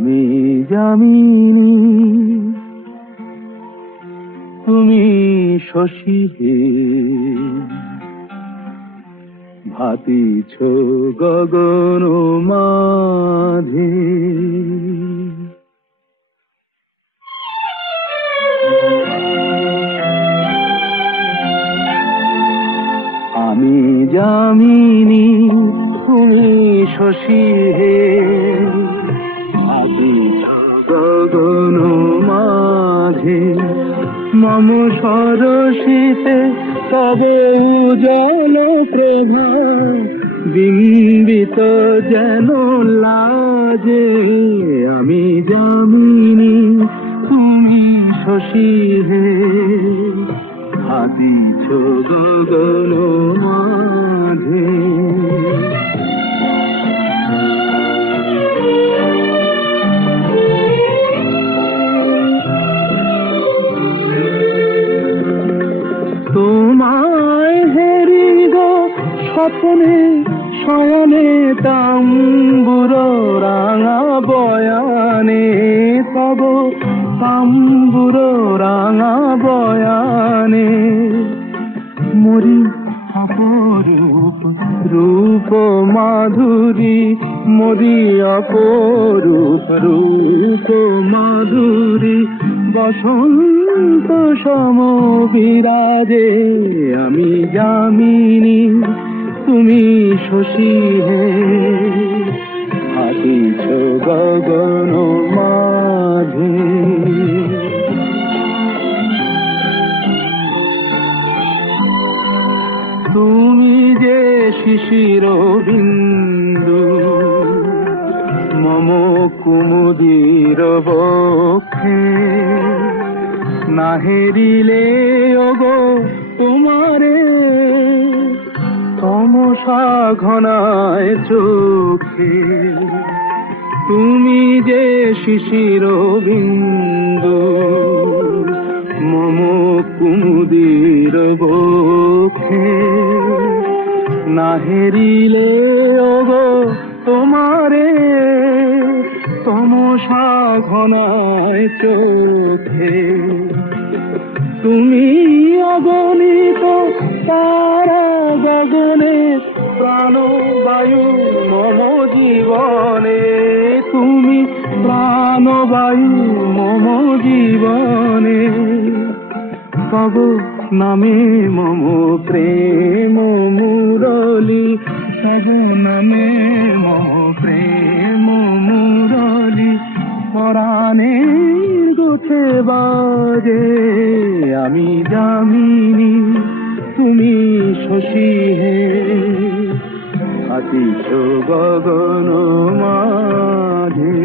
আমি যামিনী তুমি শশী হে, ভাতিছ গগন মাঝে। আমি যামিনী তুমি শশী হে, ভাতিছ গগন মাঝে। মম সরসিতে তব উজ্জ্বল প্রভা, বিম্বিত যেন লাজে। আমি যামিনী তুমি শশী হে, ভাতিছ গগন মাঝে। তোমায় হেরি গো স্বপ্নে শয়নে, তাম্বুর রাঙা বয়ানে তব তাম্বুর রাঙা বয়ানে। মরি অপরূপ রূপ মাধুরী, মরি অপরূপ রূপ মাধুরী। বসন্ত সম বিরাজে, আমি যামিনী তুমি শশী হে, ভাতিছ গগন মাঝে। তুমি যে শিশির বিন্দু মম কুমুদির বক্ষে, না হেরিলে ওগো তোমারে তমসা ঘনায় চোখে। তুমি যে শিশির বিন্দু মম কুমুদির বক্ষে, না হেরিলে ওগো তোমারে তমসা ঘনায় চোখে। তুমি অগণিত তারা গগনে, প্রাণবায়ু মম জীবনে। তুমি প্রাণবায়ু মম জীবনে। তব নামে মম প্রেম মুরলী, তব নামে মম প্রেম মুরলী। পরাণে গুছে বাজে, আমি যামিনী তুমি শশী হে, ভাতিছ গগন মাঝে।